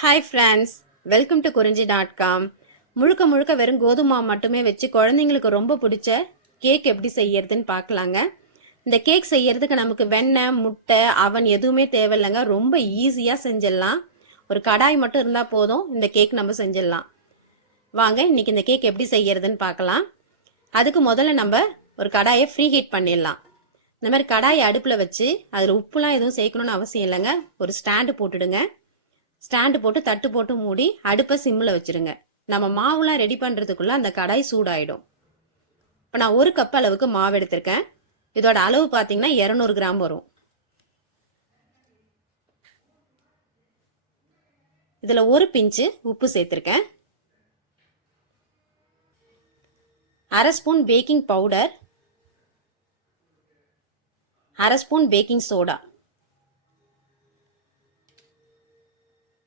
Hi friends, welcome to குறிஞ்சி.com. முழுக்க முழுக்க வெறும் கோதுமை மட்டுமே வச்சு குழந்தைங்களுக்கு ரொம்ப பிடிச்ச கேக் எப்படி செய்யறதுன்னு பார்க்கலாங்க. இந்த கேக் செய்யறதுக்கு நமக்கு வெண்ணெய், முட்டை, அவன் எதுவுமே தேவையில்லைங்க. ரொம்ப ஈஸியாக செஞ்சிடலாம். ஒரு கடாய் மட்டும் இருந்தால் போதும், இந்த கேக் நம்ம செஞ்சிடலாம். வாங்க இன்னைக்கு இந்த கேக் எப்படி செய்யறதுன்னு பார்க்கலாம். அதுக்கு முதல்ல நம்ம ஒரு கடாயை ஃப்ரீ ஹீட் பண்ணிடலாம். இந்த மாதிரி கடாயை அடுப்பில் வச்சு அதில் உப்புலாம் எதுவும் சேர்க்கணும்னு அவசியம் இல்லைங்க. ஒரு ஸ்டாண்டு போட்டுடுங்க. ஸ்டாண்டு போட்டு தட்டு போட்டு மூடி அடுப்பை சிம்மில் வச்சுருங்க. நம்ம மாவுலாம் ரெடி பண்ணுறதுக்குள்ளே அந்த கடாய் சூடாயிடும். இப்போ நான் 1 கப் அளவுக்கு மாவு எடுத்திருக்கேன். இதோட அளவு பார்த்தீங்கன்னா 200 கிராம் வரும். இதில் 1 பிஞ்சு உப்பு சேர்த்துருக்கேன். 1/2 spoon baking powder, 1/2 spoon baking soda.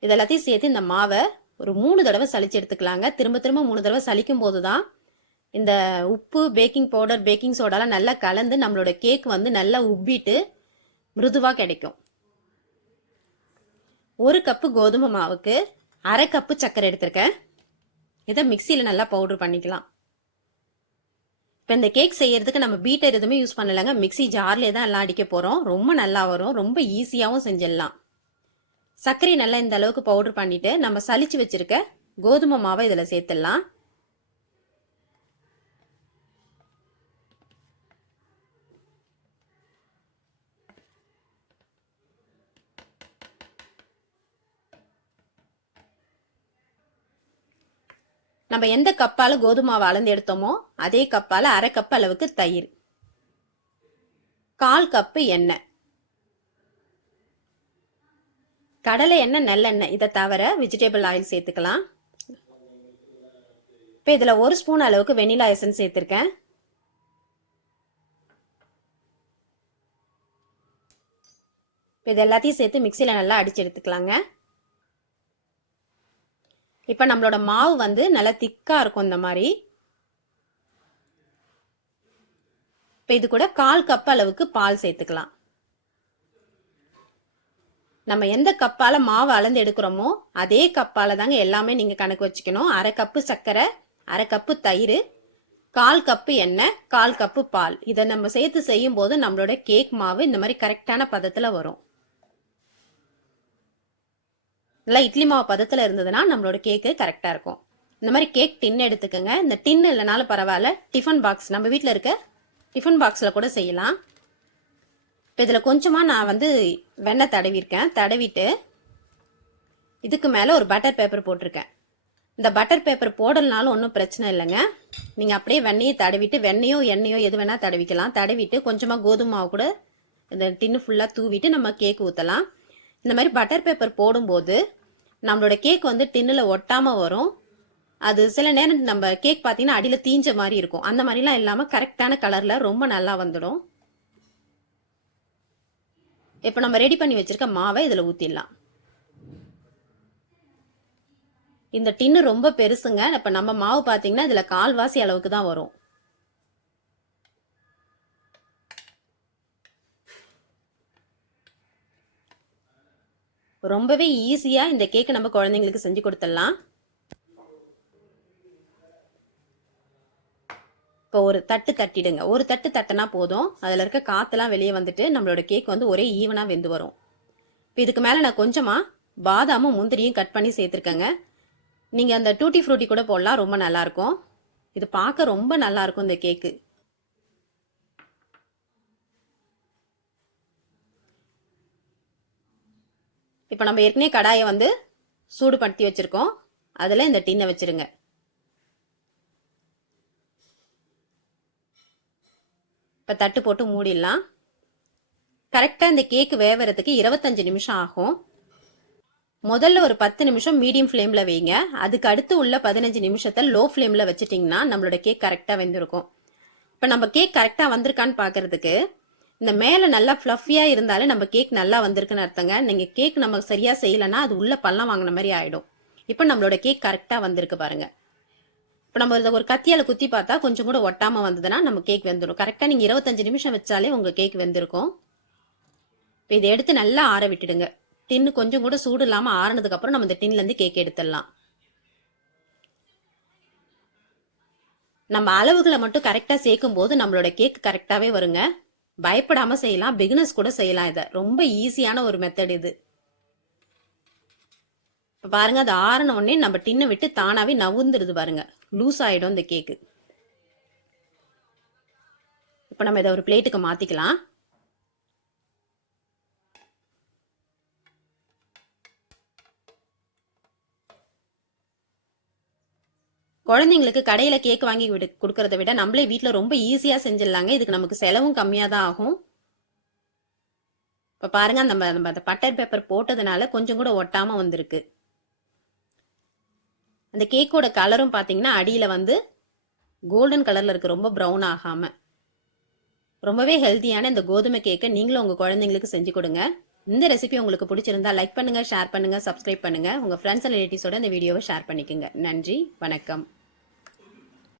இதெல்லாத்தையும் சேர்த்து இந்த மாவை ஒரு 3 தடவை சளிச்சு எடுத்துக்கலாங்க. திரும்ப திரும்ப 3 தடவை சலிக்கும் போது தான் இந்த உப்பு, பேக்கிங் பவுடர், பேக்கிங் சோடாலாம் நல்லா கலந்து நம்மளோட கேக் வந்து நல்லா உப்பிட்டு மிருதுவாக கிடைக்கும். 1 கப்பு கோதுமை மாவுக்கு 1/2 கப்பு சர்க்கரை எடுத்திருக்கேன். இதை மிக்சியில் நல்லா பவுடர் பண்ணிக்கலாம். இப்போ இந்த கேக் செய்யறதுக்கு நம்ம பீட்டர் எதுவுமே யூஸ் பண்ணலைங்க. மிக்சி ஜார்லேயே தான் எல்லாம் அடிக்க போகிறோம். ரொம்ப நல்லா வரும், ரொம்ப ஈஸியாகவும் செஞ்சிடலாம். சர்க்கரை நல்லா இந்த அளவுக்கு பவுடர் பண்ணிட்டு நம்ம சலிச்சு வச்சிருக்க கோதுமை மாவை இதில் சேர்த்துடலாம். நம்ம எந்த கப்பால கோதுமை மாவு அளந்து எடுத்தோமோ அதே கப்பால 1/2 கப் அளவுக்கு தயிர், 1/4 கப்பு எண்ணெய், கடலை எண்ணெய், நல்லெண்ணெய் இதை தவிர வெஜிடபிள் ஆயில் சேர்த்துக்கலாம். இப்போ இதில் 1 ஸ்பூன் அளவுக்கு வெனிலா எசன்ஸ் சேர்த்துருக்கேன். இப்போ இது எல்லாத்தையும் சேர்த்து மிக்சியில் நல்லா அடிச்சு எடுத்துக்கலாங்க. இப்போ நம்மளோட மாவு வந்து நல்லா திக்காக இருக்கும் இந்த மாதிரி. இப்போ இது கூட 1/4 கப் அளவுக்கு பால் சேர்த்துக்கலாம். நம்ம எந்த கப்பால மாவு அளந்து எடுக்கிறோமோ அதே கப்பால தாங்க எல்லாமே நீங்க கணக்கு வச்சுக்கணும். 1/2 கப்பு சர்க்கரை, 1/2 கப்பு தயிர், 1/4 கப்பு எண்ணெய், 1/4 கப்பு பால். இதை நம்ம சேர்த்து செய்யும் போது நம்மளோட கேக் மாவு இந்த மாதிரி கரெக்டான பதத்துல வரும். நல்லா இட்லி மாவு பதத்துல இருந்ததுன்னா நம்மளோட கேக்கு கரெக்டா இருக்கும். இந்த மாதிரி கேக் டின் எடுத்துக்கோங்க. இந்த டின் இல்லைனாலும் பரவாயில்ல, டிஃபன் பாக்ஸ் நம்ம வீட்டில் இருக்க டிஃபன் பாக்ஸில் கூட செய்யலாம். இப்போ இதில் கொஞ்சமாக நான் வந்து வெண்ணெய் தடவிருக்கேன். தடவிட்டு இதுக்கு மேலே ஒரு பட்டர் பேப்பர் போட்டிருக்கேன். இந்த பட்டர் பேப்பர் போடலனாலும் ஒன்றும் பிரச்சனை இல்லைங்க. நீங்கள் அப்படியே வெண்ணெயை தடவிட்டு, வெண்ணெயோ எண்ணெயோ எது வேணால் தடவிக்கலாம். தடவிட்டு கொஞ்சமாக கோதுமை மாவு கூட இந்த டின்னு ஃபுல்லாக தூவிட்டு நம்ம கேக் ஊற்றலாம். இந்த மாதிரி பட்டர் பேப்பர் போடும்போது நம்மளோட கேக் வந்து டின்னில் ஒட்டாமல் வரும். அது சில நேரம் நம்ம கேக் பார்த்தீங்கன்னா அடியில் தீஞ்ச மாதிரி இருக்கும். அந்த மாதிரிலாம் இல்லாமல் கரெக்டான கலரில் ரொம்ப நல்லா வந்துடும். இப்போ நம்ம ரெடி பண்ணி வச்சிருக்க மாவை இதில் ஊற்றிடலாம். இந்த டின்னு ரொம்ப பெருசுங்க. இப்போ நம்ம மாவு பார்த்தீங்கன்னா இதில் 1/4 அளவுக்கு தான் வரும். ரொம்பவே ஈஸியாக இந்த கேக்கை நம்ம குழந்தைங்களுக்கு செஞ்சு கொடுத்துடலாம். இப்போ ஒரு தட்டு தட்டிடுங்க. ஒரு தட்டு தட்டினா போதும். அதில் இருக்க காற்றுலாம் வெளியே வந்துட்டு நம்மளோட கேக் வந்து ஒரே ஈவனாக வெந்து வரும். இப்போ இதுக்கு மேலே நான் கொஞ்சமாக பாதாமும் முந்திரியும் கட் பண்ணி சேர்த்துருக்கேங்க. நீங்கள் அந்த டூட்டி ஃப்ரூட்டி கூட போடலாம், ரொம்ப நல்லாயிருக்கும். இது பார்க்க ரொம்ப நல்லாயிருக்கும் இந்த கேக்கு. இப்போ நம்ம ஏற்கனவே கடாயை வந்து சூடுபடுத்தி வச்சுருக்கோம். அதில் இந்த டின்னை வச்சுருங்க. இப்போ தட்டு போட்டு மூடிடலாம். கரெக்டாக இந்த கேக்கு வேவறதுக்கு 25 நிமிஷம் ஆகும். முதல்ல ஒரு 10 நிமிஷம் மீடியம் ஃப்ளேமில் வைங்க. அதுக்கு அடுத்து உள்ள 15 நிமிஷத்தை லோ ஃப்ளேமில் வச்சுட்டிங்கன்னா நம்மளோட கேக் கரெக்டாக வெந்திருக்கும். இப்போ நம்ம கேக் கரெக்டாக வந்திருக்கான்னு பார்க்கறதுக்கு இந்த மேலே நல்லா ஃப்ளஃபியாக இருந்தாலே நம்ம கேக் நல்லா வந்திருக்குன்னு அர்த்தங்க. நீங்கள் கேக் நம்ம சரியாக செய்யலைன்னா அது உள்ள பள்ளம் வாங்கின மாதிரி ஆகிடும். இப்போ நம்மளோட கேக் கரெக்டாக வந்திருக்கு பாருங்க. இப்போ நம்ம இதை ஒரு கத்தியால் குத்தி பார்த்தா கொஞ்சம் கூட ஒட்டாமல் வந்ததுன்னா நம்ம கேக் வெந்துடும். கரெக்டாக நீங்கள் 25 நிமிஷம் வச்சாலே உங்கள் கேக் வெந்திருக்கும். இப்போ இதை எடுத்து நல்லா ஆற விட்டுடுங்க. டின்னு கொஞ்சம் கூட சூடு இல்லாமல் ஆறுனதுக்கப்புறம் நம்ம இந்த டின்லேருந்து கேக் எடுத்துடலாம். நம்ம அளவுகளை மட்டும் கரெக்டாக சேர்க்கும் போது நம்மளோட கேக் கரெக்டாகவே வருங்க. பயப்படாமல் செய்யலாம், பிகினர்ஸ் கூட செய்யலாம். இதை ரொம்ப ஈஸியான ஒரு மெத்தட் இது. இப்போ பாருங்க, அது ஆறின உடனே நம்ம டின்னை விட்டு தானாகவே நவுந்துடுது பாருங்க, லூஸ் ஆகிடும் இந்த கேக்கு. இப்போ நம்ம இதை ஒரு பிளேட்டுக்கு மாற்றிக்கலாம். குழந்தைங்களுக்கு கடையில் கேக் வாங்கி கொடுக்கறத விட நம்மளே வீட்டில் ரொம்ப ஈஸியாக செஞ்சிடலாங்க. இதுக்கு நமக்கு செலவும் கம்மியாக தான் ஆகும். இப்போ பாருங்க, நம்ம அந்த பட்டர் பேப்பர் போட்டதுனால கொஞ்சம் கூட ஒட்டாமல் வந்திருக்கு. அந்த கேக்கோட கலரும் பார்த்தீங்கன்னா அடியில் வந்து கோல்டன் கலரில் இருக்குது, ரொம்ப ப்ரௌன் ஆகாமல். ரொம்பவே ஹெல்த்தியான இந்த கோதுமை கேக்கை நீங்களும் உங்கள் குழந்தைங்களுக்கு செஞ்சு கொடுங்க. இந்த ரெசிபி உங்களுக்கு பிடிச்சிருந்தா லைக் பண்ணுங்கள், ஷேர் பண்ணுங்கள், சப்ஸ்கிரைப் பண்ணுங்கள். உங்கள் ஃப்ரெண்ட்ஸ் அண்ட் ரிலேட்டிவ்ஸோட இந்த வீடியோவை ஷேர் பண்ணிக்கோங்க. நன்றி, வணக்கம்.